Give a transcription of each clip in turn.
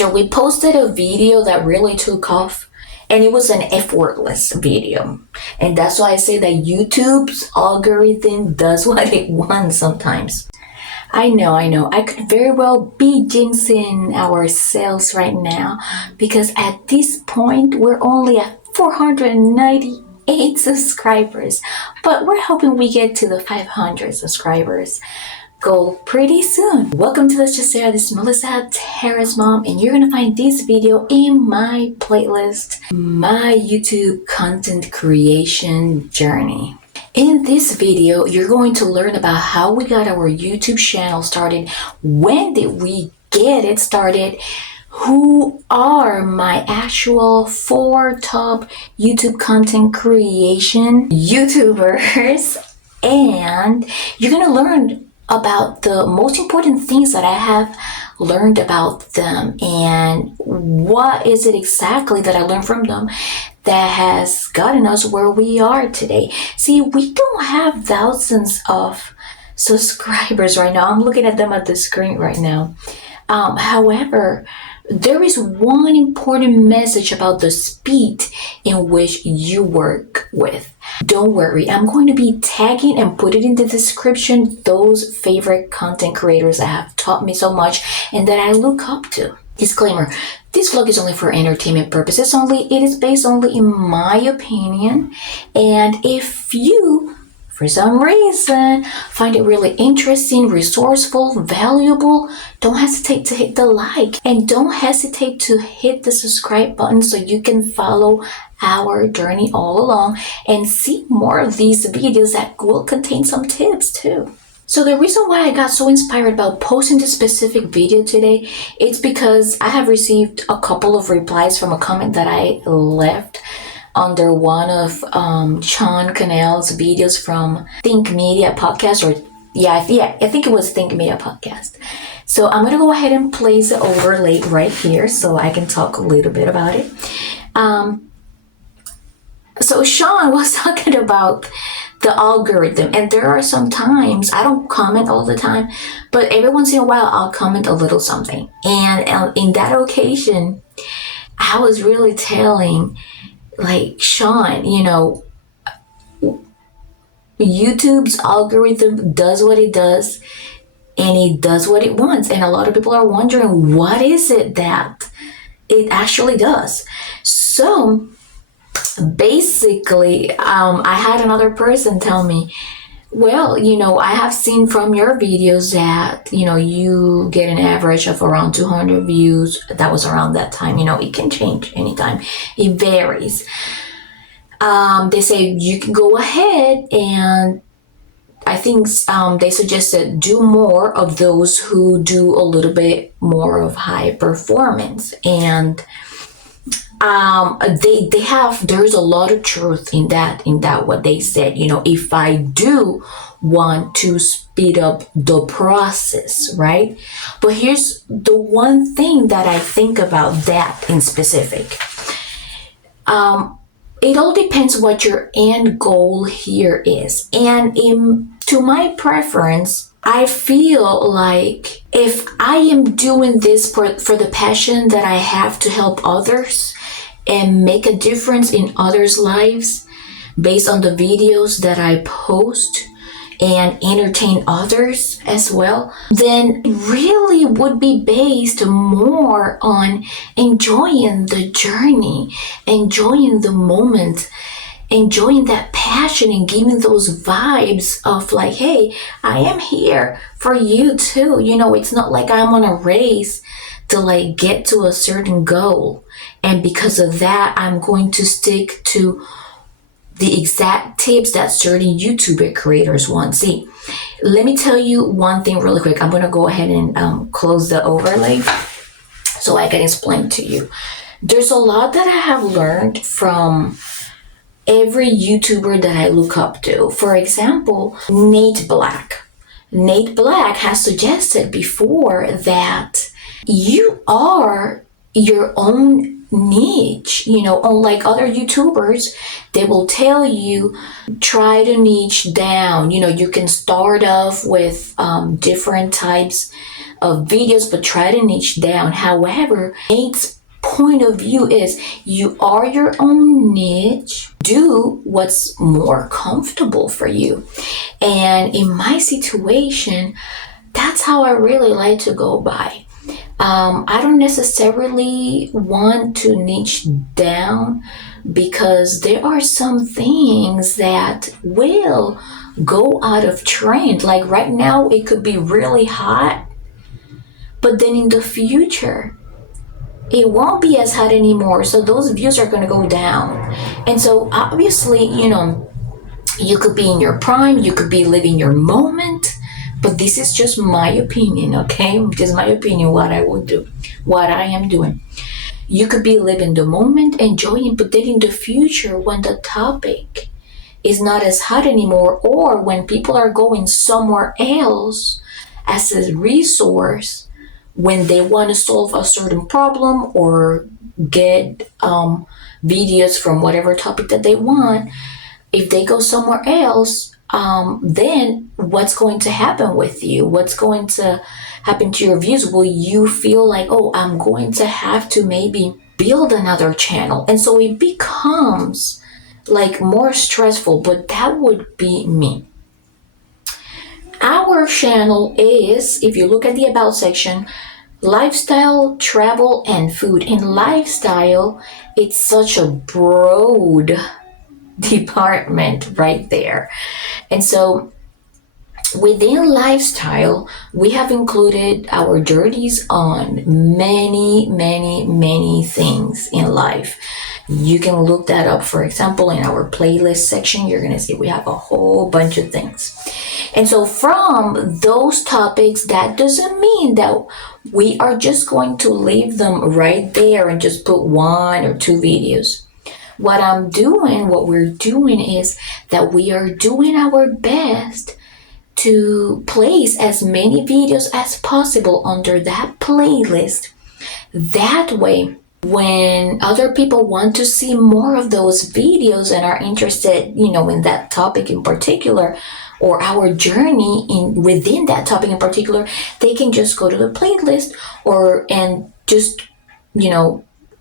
after we posted a video that really took off, and it was an effortless video. And that's why I say that YouTube's algorithm does what it wants sometimes. I know. I could very well be jinxing our sales right now, because at this point, we're only at 498 subscribers. But we're hoping we get to the 500 subscribers goal pretty soon. Welcome to Let's Just Say. This is Melissa, Tara's mom, and you're gonna find this video in my playlist, my YouTube content creation journey. In this video, you're going to learn about how we got our YouTube channel started, when did we get it started, who are my actual 4 top YouTube content creation YouTubers, and you're gonna learn about the most important things that I have learned about them, and what is it exactly that I learned from them that has gotten us where we are today. See, we don't have thousands of subscribers right now. I'm looking at them at the screen right now. However, there is one important message about the speed in which you work with. Don't worry, I'm going to be tagging and put it in the description those favorite content creators that have taught me so much and that I look up to. Disclaimer, this vlog is only for entertainment purposes only. It is based only in my opinion. And if you, for some reason, find it really interesting, resourceful, valuable, don't hesitate to hit the like, and don't hesitate to hit the subscribe button so you can follow our journey all along and see more of these videos that will contain some tips too. So the reason why I got so inspired about posting this specific video today, it's because I have received a couple of replies from a comment that I left under one of Sean Cannell's videos from Think Media Podcast, or I think it was Think Media Podcast. So I'm gonna go ahead and place the overlay right here so I can talk a little bit about it. So Sean was talking about the algorithm, and there are some times, I don't comment all the time, but every once in a while I'll comment a little something. And in that occasion, I was really telling, like, Sean, YouTube's algorithm does what it does, and it does what it wants. And a lot of people are wondering, what is it that it actually does? So basically, I had another person tell me, well, I have seen from your videos that, you get an average of around 200 views. That was around that time. It can change anytime. It varies. They say you can go ahead, and I think they suggested do more of those who do a little bit more of high performance. And there's a lot of truth in that what they said. If I do want to speed up the process, right? But here's the one thing that I think about that in specific. It all depends what your end goal here is. And to my preference, I feel like if I am doing this for the passion that I have to help others and make a difference in others' lives based on the videos that I post and entertain others as well, then it really would be based more on enjoying the journey, enjoying the moment, enjoying that passion, and giving those vibes of like, hey, I am here for you too. It's not like I'm on a race to like get to a certain goal, and because of that I'm going to stick to the exact tips that certain YouTuber creators want. See, let me tell you one thing really quick. I'm going to go ahead and close the overlay so I can explain to you. There's a lot that I have learned from every YouTuber that I look up to. For example, Nate Black. Nate Black has suggested before that you are your own niche. Unlike other YouTubers, they will tell you try to niche down. You can start off with different types of videos, but try to niche down. However, Nate's point of view is you are your own niche. Do what's more comfortable for you. And in my situation, that's how I really like to go by. I don't necessarily want to niche down because there are some things that will go out of trend. Like right now, it could be really hot, but then in the future, it won't be as hot anymore. So those views are going to go down. And so obviously, you could be in your prime, you could be living your moment, but this is just my opinion, okay? Just my opinion, what I would do, what I am doing. You could be living the moment, enjoying, but then in the future, when the topic is not as hot anymore, or when people are going somewhere else as a resource, when they want to solve a certain problem or get videos from whatever topic that they want, if they go somewhere else, then what's going to happen with you? What's going to happen to your views? Will you feel like, oh, I'm going to have to maybe build another channel? And so it becomes like more stressful, but that would be me. Our channel is, if you look at the About section, lifestyle, travel, and food. In lifestyle, it's such a broad department right there. And so within lifestyle, we have included our journeys on many things in life. You can look that up. For example, in our playlist section, you're going to see we have a whole bunch of things. And so from those topics, that doesn't mean that we are just going to leave them right there and just put 1 or 2 videos. What we're doing is that we are doing our best to place as many videos as possible under that playlist. That way, when other people want to see more of those videos and are interested, in that topic in particular, or our journey within that topic in particular, they can just go to the playlist and just,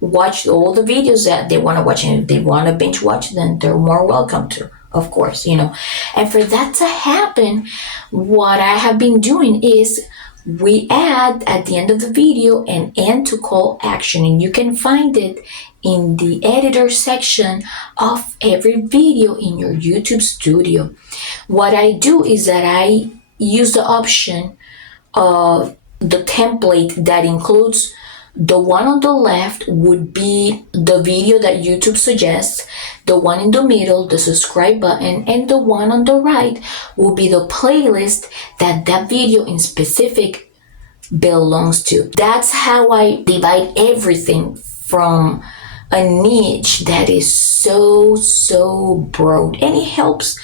watch all the videos that they want to watch. And if they want to binge watch, then they're more welcome to, of course, And for that to happen, what I have been doing is we add at the end of the video an end to call action, and you can find it in the editor section of every video in your YouTube studio. What I do is that I use the option of the template that includes the one on the left would be the video that YouTube suggests, the one in the middle, the subscribe button, and the one on the right will be the playlist that video in specific belongs to. That's how I divide everything from a niche that is so broad, and it helps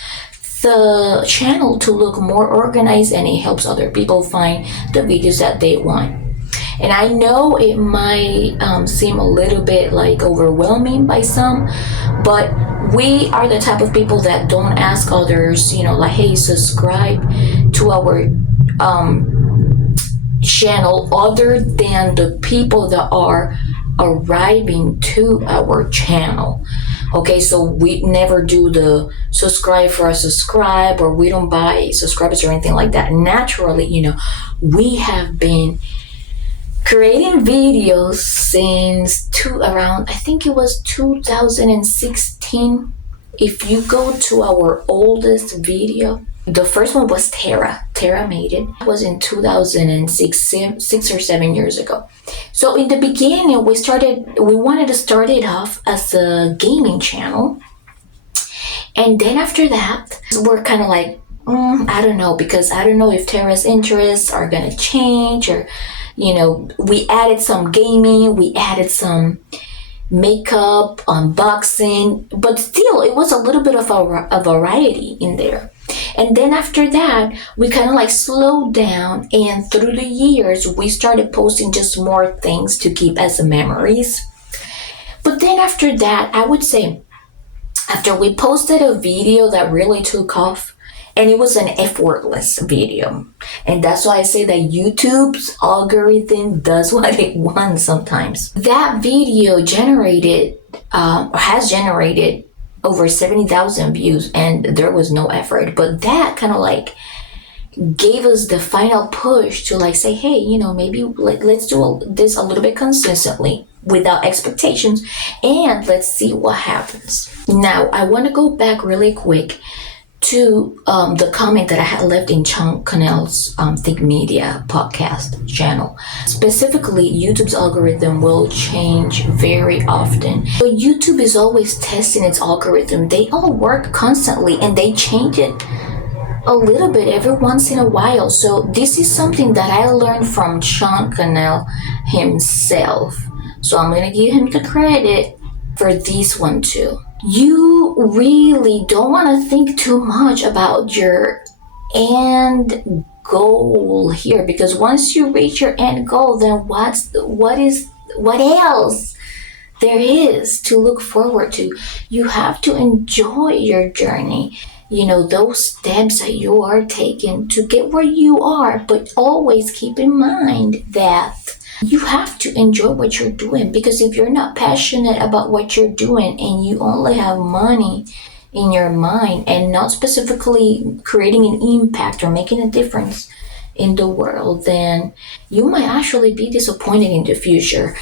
the channel to look more organized, and it helps other people find the videos that they want. And I know it might seem a little bit like overwhelming by some, but we are the type of people that don't ask others, like, hey, subscribe to our channel, other than the people that are arriving to our channel. Okay, so we never do the subscribe for a subscribe, or we don't buy subscribers or anything like that. Naturally, we have been creating videos since around, I think it was 2016. If you go to our oldest video, the first one was Tara made it. It was in 2006, 6 or 7 years ago. So in the beginning, we wanted to start it off as a gaming channel. And then after that, we're kind of like, I don't know, because I don't know if Tara's interests are going to change, or, we added some gaming, we added some makeup, unboxing, but still it was a little bit of a variety in there. And then after that, we kind of like slowed down, and through the years, we started posting just more things to keep as memories. But then after that, I would say, after we posted a video that really took off, and it was an effortless video. And that's why I say that YouTube's algorithm does what it wants sometimes. That video has generated over 70,000 views, and there was no effort. But that kind of like gave us the final push to like say, hey, maybe let's do this a little bit consistently without expectations, and let's see what happens. Now, I want to go back really quick to the comment that I had left in Sean Connell's Think Media podcast channel. Specifically, YouTube's algorithm will change very often. So YouTube is always testing its algorithm. They all work constantly, and they change it a little bit every once in a while. So this is something that I learned from Sean Connell himself. So I'm going to give him the credit for this one too. You really don't want to think too much about your end goal here, because once you reach your end goal, then what else there is to look forward to? You have to enjoy your journey. Those steps that you are taking to get where you are, but always keep in mind that you have to enjoy what you're doing, because if you're not passionate about what you're doing and you only have money in your mind and not specifically creating an impact or making a difference in the world, then you might actually be disappointed in the future.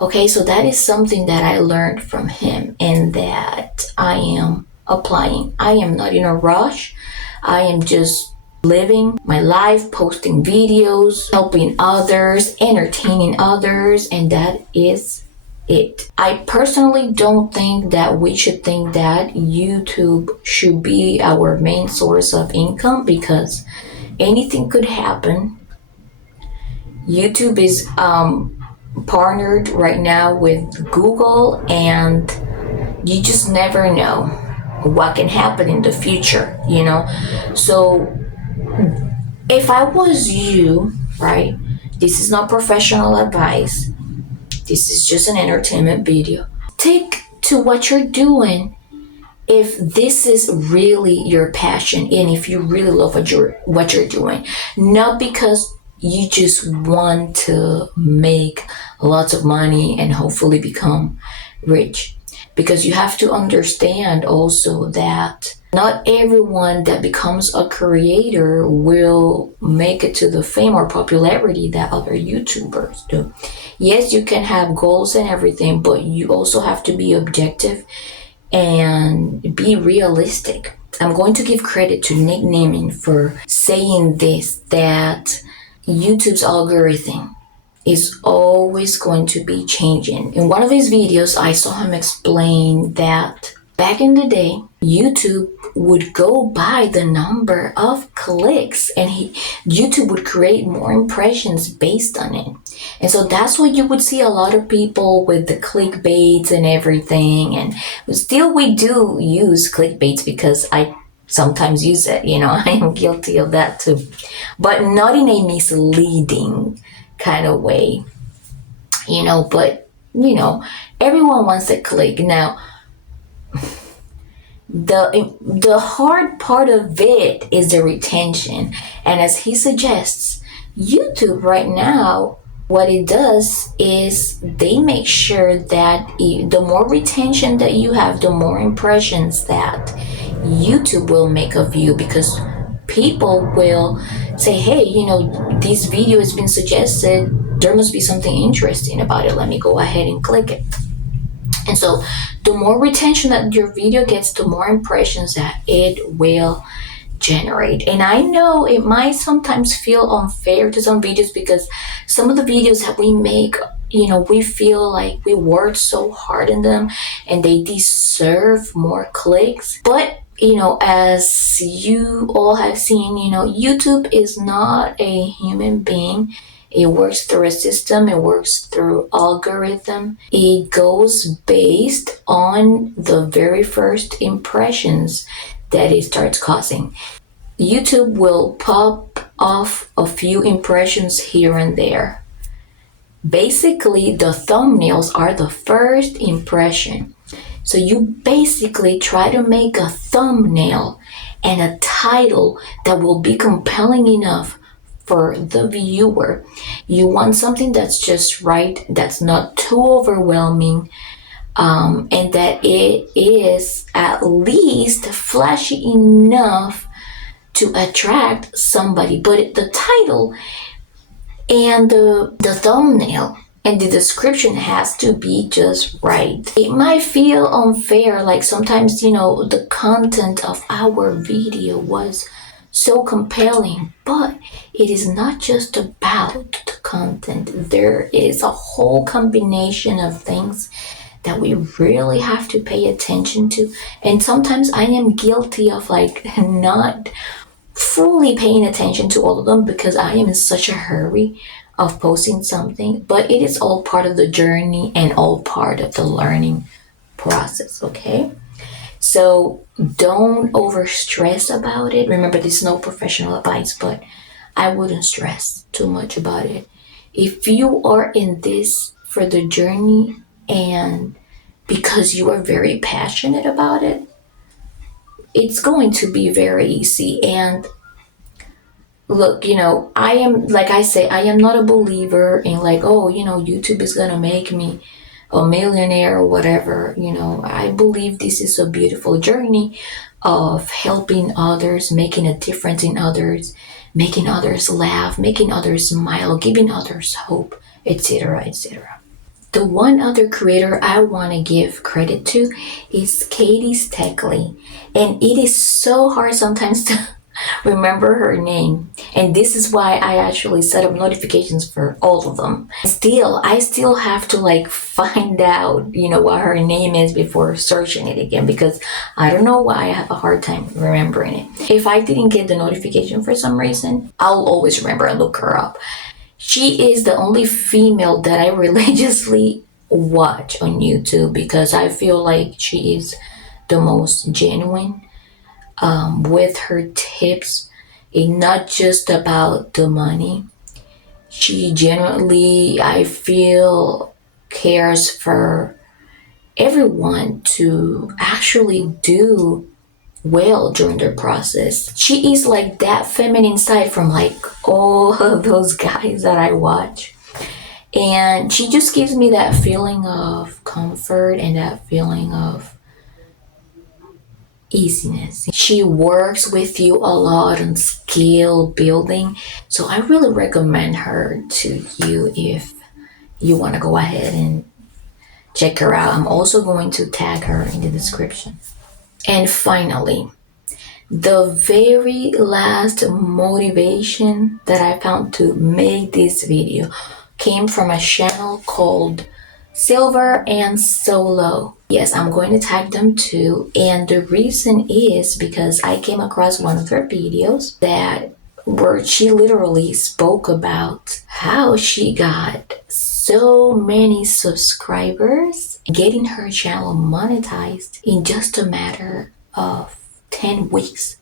Okay, so that is something that I learned from him and that I am applying. I am not in a rush. I am just living my life, posting videos, helping others, entertaining others, and that is it. I personally don't think that we should think that YouTube should be our main source of income, because anything could happen. YouTube is partnered right now with Google, and you just never know what can happen in the future, So if I was you, right, this is not professional advice. This is just an entertainment video. Stick to what you're doing if this is really your passion and if you really love what you're doing. Not because you just want to make lots of money and hopefully become rich. Because you have to understand also that not everyone that becomes a creator will make it to the fame or popularity that other YouTubers do. Yes, you can have goals and everything, but you also have to be objective and be realistic. I'm going to give credit to Nick Neiman for saying this, that YouTube's algorithm is always going to be changing. In one of his videos, I saw him explain that back in the day, YouTube would go by the number of clicks, and YouTube would create more impressions based on it. And so that's why you would see a lot of people with the clickbaits and everything. And still we do use clickbaits, because I sometimes use it, I am guilty of that too. But not in a misleading kind of way, but everyone wants to click. Now, the hard part of it is the retention. And as he suggests, YouTube right now, what it does is they make sure that the more retention that you have, the more impressions that YouTube will make of you, because people will say, hey, this video has been suggested, there must be something interesting about it, let me go ahead and click it. And so the more retention that your video gets, the more impressions that it will generate. And I know it might sometimes feel unfair to some videos, because some of the videos that we make, we feel like we worked so hard in them and they deserve more clicks. But as you all have seen, YouTube is not a human being. It works through a system. It works through algorithm. It goes based on the very first impressions that it starts causing. YouTube will pop off a few impressions here and there. Basically, the thumbnails are the first impression. So you basically try to make a thumbnail and a title that will be compelling enough for the viewer. You want something that's just right, that's not too overwhelming, and that it is at least flashy enough to attract somebody. But the title and the thumbnail and the description has to be just right. It might feel unfair, like sometimes, the content of our video was so compelling, but it is not just about the content. There is a whole combination of things that we really have to pay attention to. And sometimes I am guilty of not fully paying attention to all of them because I am in such a hurry of posting something, but it is all part of the journey and all part of the learning process, okay? So don't over stress about it. Remember, this is no professional advice, but I wouldn't stress too much about it. If you are in this for the journey and because you are very passionate about it, it's going to be very easy. And look, I am, like I say, I am not a believer in YouTube is gonna make me a millionaire or whatever. I believe this is a beautiful journey of helping others, making a difference in others, making others laugh, making others smile, giving others hope, etc., etc. The one other creator I want to give credit to is Katie Steckley. And it is so hard sometimes to remember her name. And this is why I actually set up notifications for all of them. I still have to find out, what her name is before searching it again, because I don't know why I have a hard time remembering it. If I didn't get the notification for some reason, I'll always remember and look her up. She is the only female that I religiously watch on YouTube because I feel like she is the most genuine with her tips. It's not just about the money. She genuinely, I feel, cares for everyone to actually do well during their process. She is like that feminine side from all of those guys that I watch. And she just gives me that feeling of comfort and that feeling of easiness. She works with you a lot on skill building. So I really recommend her to you if you want to go ahead and check her out. I'm also going to tag her in the description. And finally, the very last motivation that I found to make this video came from a channel called Silver and Solo. Yes, I'm going to tag them too. And the reason is because I came across one of her videos where she literally spoke about how she got so many subscribers, getting her channel monetized in just a matter of 10 weeks.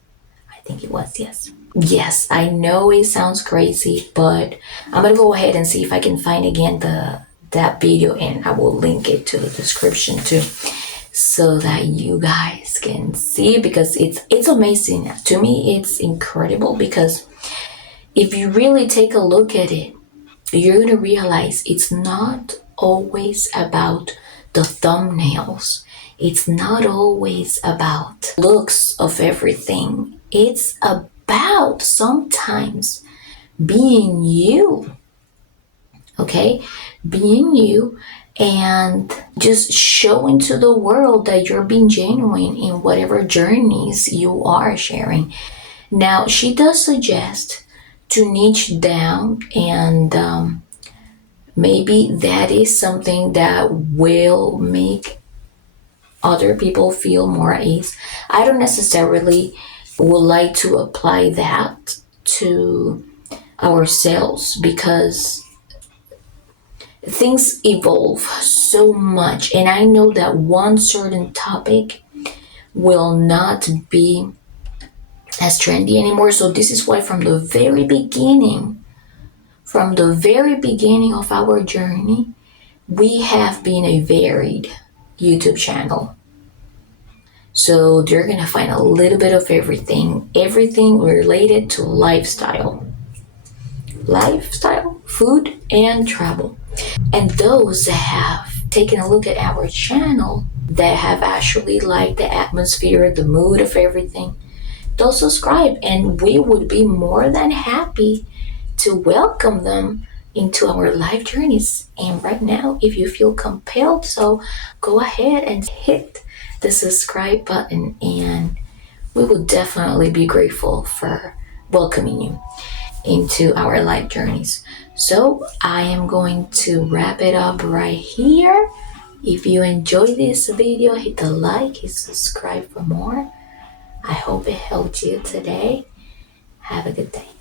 I think it was, yes. Yes, I know it sounds crazy, but I'm gonna go ahead and see if I can find again that video, and I will link it to the description too, so that you guys can see, because it's amazing. To me, it's incredible, because if you really take a look at it, you're gonna realize it's not always about the thumbnails. It's not always about looks of everything. It's about sometimes being you, okay? Being you and just showing to the world that you're being genuine in whatever journeys you are sharing. Now, she does suggest to niche down, and maybe that is something that will make other people feel more at ease. I don't necessarily would like to apply that to ourselves, because things evolve so much, and I know that one certain topic will not be as trendy anymore. So this is why from the very beginning of our journey, we have been a varied YouTube channel. So they're gonna find a little bit of everything related to lifestyle, food, and travel. And those that have taken a look at our channel, that have actually liked the atmosphere, the mood of everything, they'll subscribe, and we would be more than happy to welcome them into our life journeys. And right now, if you feel compelled, so go ahead and hit the subscribe button, and we will definitely be grateful for welcoming you into our life journeys. So I am going to wrap it up right here. If you enjoyed this video, hit the like, hit subscribe for more. I hope it helped you today. Have a good day.